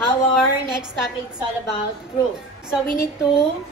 our next topic is all about proof. So we need to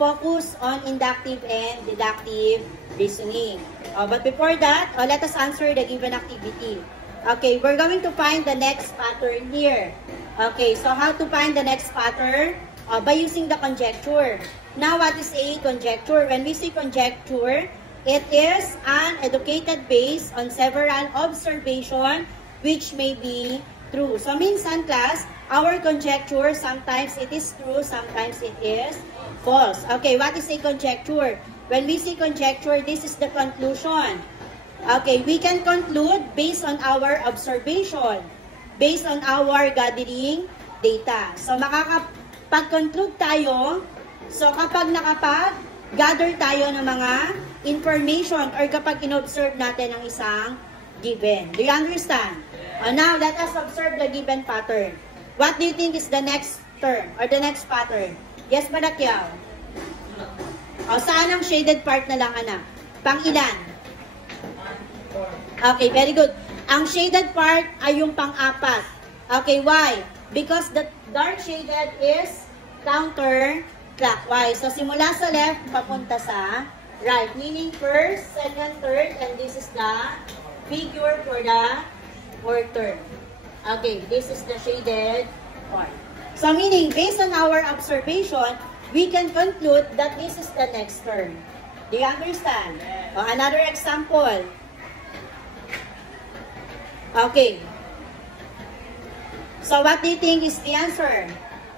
focus on inductive and deductive reasoning. But before that, let us answer the given activity. Okay, we're going to find the next pattern here. Okay, so how to find the next pattern? By using the conjecture. Now, what is a conjecture? When we say conjecture, it is an educated base on several observations which may be true. So, minsan class, our conjecture, sometimes it is true, sometimes it is false. Okay, what is a conjecture? When we say conjecture, this is the conclusion. Okay, we can conclude based on our observation, based on our gathering data. So, makakapag-conclude tayo, so kapag nakapag-gather tayo ng mga information or kapag in-observe natin ang isang given. Do you understand? Now, let us observe the given pattern. What do you think is the next term or the next pattern? Yes, Manakyaw? Saan ang shaded part na lang, anak? Pang-ilan? Okay, very good. Ang shaded part ay yung pang-apat. Okay, why? Because the dark shaded is counterclockwise. So, simula sa left, papunta sa right. Meaning first, second, third, and this is the figure for the fourth term. Okay, this is the shaded part. So, meaning, based on our observation, we can conclude that this is the next term. Do you understand? Another example. Okay. So, what do you think is the answer?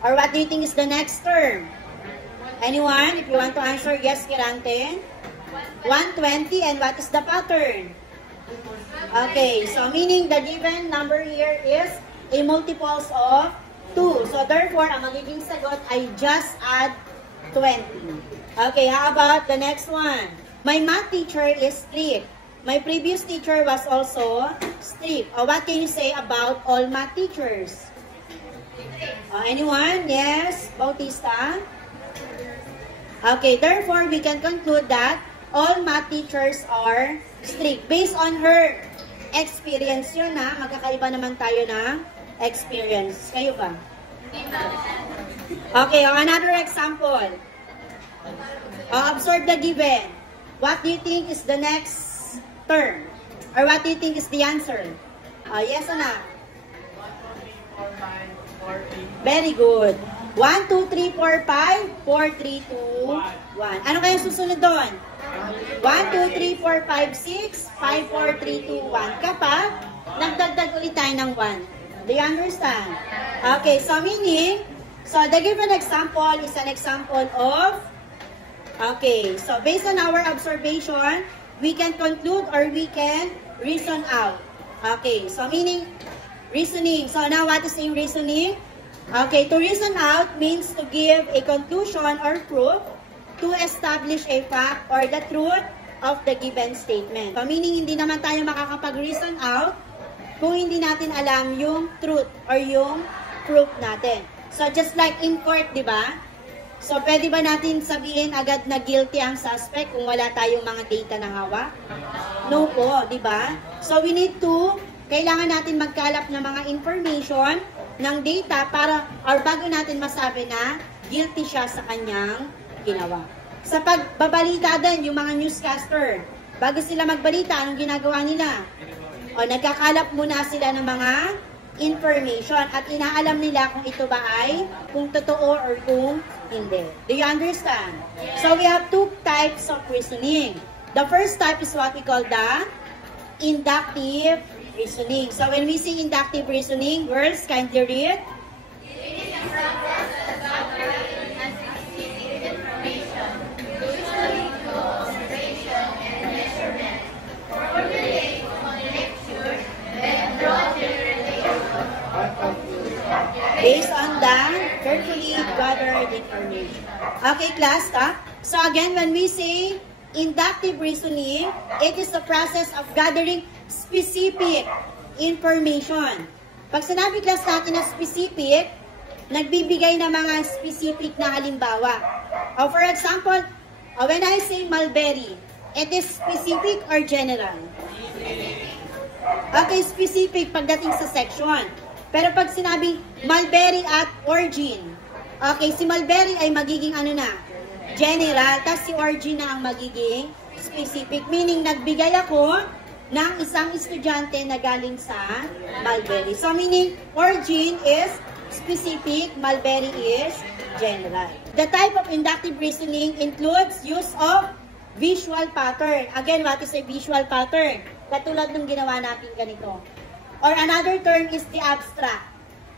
Or what do you think is the next term? Anyone? If you want to answer, yes, Kirante. 120. And what is the pattern? Okay. So, meaning the given number here is a multiples of 2. So, therefore, ang magiging sagot ay just add 20. Okay. How about the next one? My math teacher is strict. My previous teacher was also strict. What can you say about all math teachers? Anyone? Yes? Bautista? Okay, therefore, we can conclude that all math teachers are strict. Based on her experience yun, ha? Magkakaiba naman tayo ng experience. Kayo ba? Okay, another example. Observe the given. What do you think is the next term? Or what do you think is the answer? Yes, anak. 1, 2, 3, 4, 5, 4, 3. Very good. 1, 2, 3, 4, 5, 4, 3, 2, 1. Ano kaya susunod doon? 1, 2, 3, 4, 5, 6, 5, 4, 3, 2, 1. Kapag nagdagdag ulit tayo ng 1. Do you understand? Okay, so meaning, so the given example is an example of, okay, so based on our observation, we can conclude or we can reason out. Okay, so meaning reasoning. So now what is in reasoning? Okay, to reason out means to give a conclusion or proof to establish a fact or the truth of the given statement. So meaning hindi naman tayo makakapag-reason out kung hindi natin alam yung truth or yung proof natin. So just like in court, di ba? So, pwede ba natin sabihin agad na guilty ang suspect kung wala tayong mga data na hawak? No po, di ba? So, we need to, kailangan natin magkalap ng mga information ng data para, or bago natin masabi na guilty siya sa kanyang ginawa. Sa pagbabalita din, yung mga newscaster, bago sila magbalita, anong ginagawa nila? O, nagkakalap muna sila ng mga information at inaalam nila kung ito ba ay kung totoo or kung hindi. Do you understand? Yes. So we have two types of reasoning. The first type is what we call the inductive reasoning. So when we say inductive reasoning, girls, can you read? It is a process that gathers and specific information, usually through observation and measurement, formulate conjecture, then draw based on the carefully gathered information. Okay, class, ha? So again, when we say inductive reasoning, it is the process of gathering specific information. Pag sinabi class natin na specific, nagbibigay na mga specific na halimbawa. For example, when I say mulberry, it is specific or general? Okay, specific pagdating sa section. Pero pag sinabi mulberry at origin, okay, si mulberry ay magiging ano na? General. Tapos si origin na ang magiging specific. Meaning, nagbigay ako ng isang estudyante na galing sa mulberry. So, meaning, origin is specific, mulberry is general. The type of inductive reasoning includes use of visual pattern. Again, what is a visual pattern? Katulad ng ginawa natin ganito. Or another term is the abstract.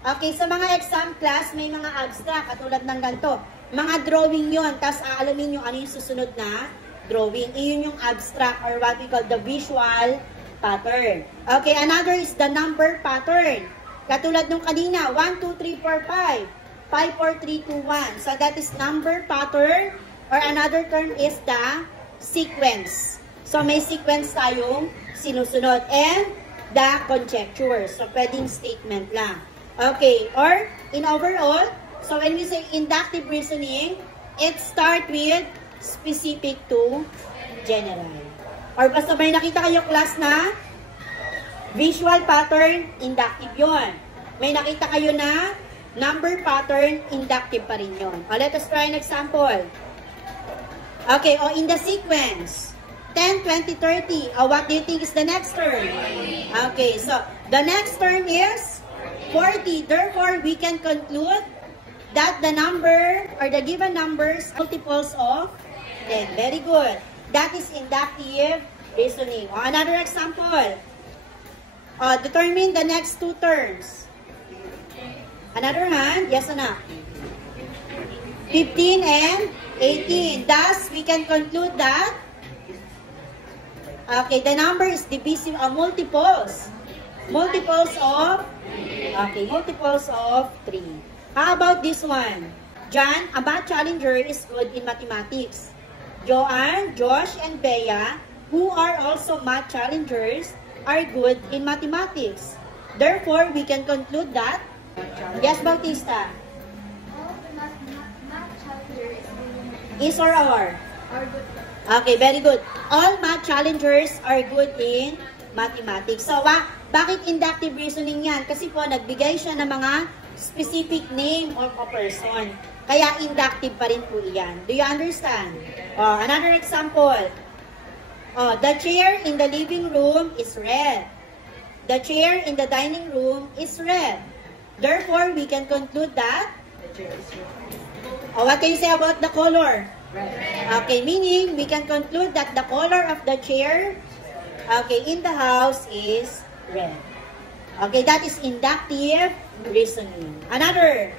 Okay, sa mga exam class, may mga abstract, katulad ng ganito. Mga drawing yon, tapos aalamin nyo ano yung susunod na drawing. Iyon yung abstract or what we call the visual pattern. Okay, another is the number pattern. Katulad nung kanina, 1, 2, 3, 4, 5, 5, 4, 3, 2, 1. So that is number pattern, or another term is the sequence. So may sequence tayong sinusunod. And the conjecture. So pwedeng statement lang. Okay, or in overall, so when we say inductive reasoning, it start with specific to general. Or basta may nakita kayo class na visual pattern, inductive yon. May nakita kayo na number pattern, inductive pa rin yun. Let us try an example. Okay, in the sequence, 10, 20, 30. What do you think is the next term? Okay, so the next term is 40. Therefore, we can conclude that the number or the given numbers multiples of 10. Very good. That is inductive reasoning. Another example. Determine the next two terms. Another hand. Yes, anak. 15 and 18. Thus, we can conclude that okay, the number is divisible, multiples. Multiples of, okay, multiples of 3. How about this one? John, a math challenger, is good in mathematics. Joanne, Josh, and Bea, who are also math challengers, are good in mathematics. Therefore, we can conclude that, yes, Bautista? Math challenger Is or are? are good. Okay, very good. All math challengers are good in mathematics. So, bakit inductive reasoning yan? Kasi po, nagbigay siya ng mga specific name of a person. Kaya inductive pa rin po yan. Do you understand? Another example. The chair in the living room is red. The chair in the dining room is red. Therefore, we can conclude that. What can you say about the color? Okay, meaning we can conclude that the color of the chair, okay, in the house is red. Okay, that is inductive reasoning. Another,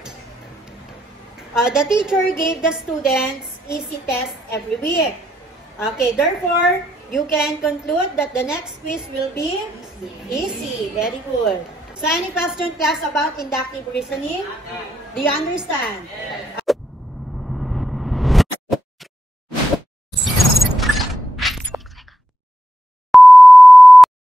the teacher gave the students easy tests every week. Okay, therefore, you can conclude that the next quiz will be easy. Very good. So, any question, class, about inductive reasoning? Do you understand?